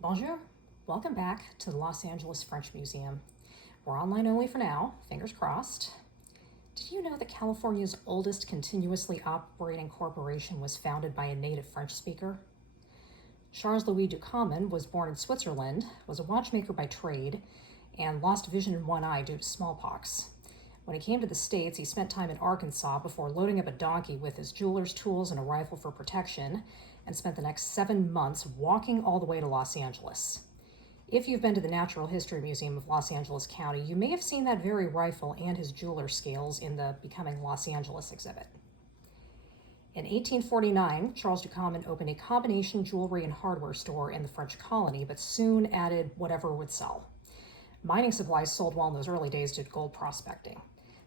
Bonjour, welcome back to the Los Angeles French Museum. We're online only for now, fingers crossed. Did you know that California's oldest continuously operating corporation was founded by a native French speaker? Charles Louis Ducommun was born in Switzerland, was a watchmaker by trade, and lost vision in one eye due to smallpox. When he came to the States, he spent time in Arkansas before loading up a donkey with his jeweler's tools and a rifle for protection, and spent the next 7 months walking all the way to Los Angeles. If you've been to the Natural History Museum of Los Angeles County, you may have seen that very rifle and his jeweler's scales in the Becoming Los Angeles exhibit. In 1849, Charles Ducommun opened a combination jewelry and hardware store in the French colony, but soon added whatever would sell. Mining supplies sold well in those early days due to gold prospecting.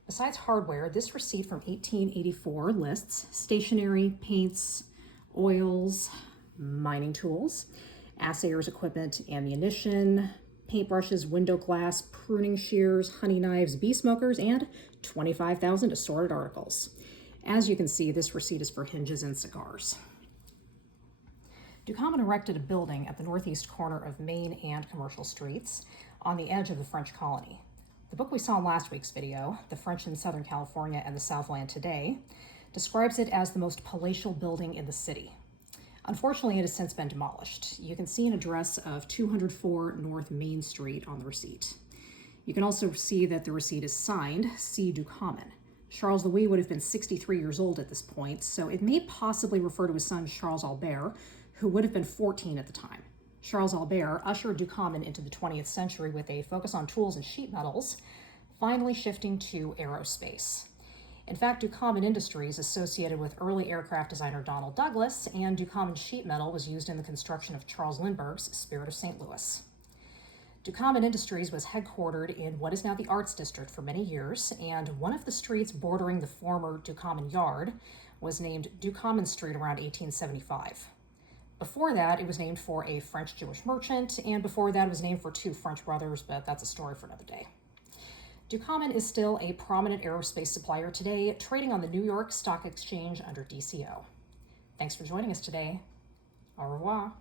Besides hardware, this receipt from 1884 lists stationery, paints, oils, mining tools, assayers' equipment, ammunition, paintbrushes, window glass, pruning shears, honey knives, bee smokers, and 25,000 assorted articles. As you can see, this receipt is for hinges and cigars. Ducommun erected a building at the northeast corner of Main and Commercial Streets on the edge of the French colony. The book we saw in last week's video, The French in Southern California and the Southland Today, describes it as the most palatial building in the city. Unfortunately, it has since been demolished. You can see an address of 204 North Main Street on the receipt. You can also see that the receipt is signed C. Ducommun. Charles Louis would have been 63 years old at this point, so it may possibly refer to his son Charles Albert, who would have been 14 at the time. Charles Albert ushered Ducommun into the 20th century with a focus on tools and sheet metals, finally shifting to aerospace. In fact, Ducommun Industries associated with early aircraft designer Donald Douglas, and Ducommun sheet metal was used in the construction of Charles Lindbergh's Spirit of St. Louis. Ducommun Industries was headquartered in what is now the Arts District for many years, and one of the streets bordering the former Ducommun Yard was named Ducommun Street around 1875. Before that, it was named for a French-Jewish merchant, and before that, it was named for two French brothers, but that's a story for another day. Ducommun is still a prominent aerospace supplier today, trading on the New York Stock Exchange under DCO. Thanks for joining us today. Au revoir.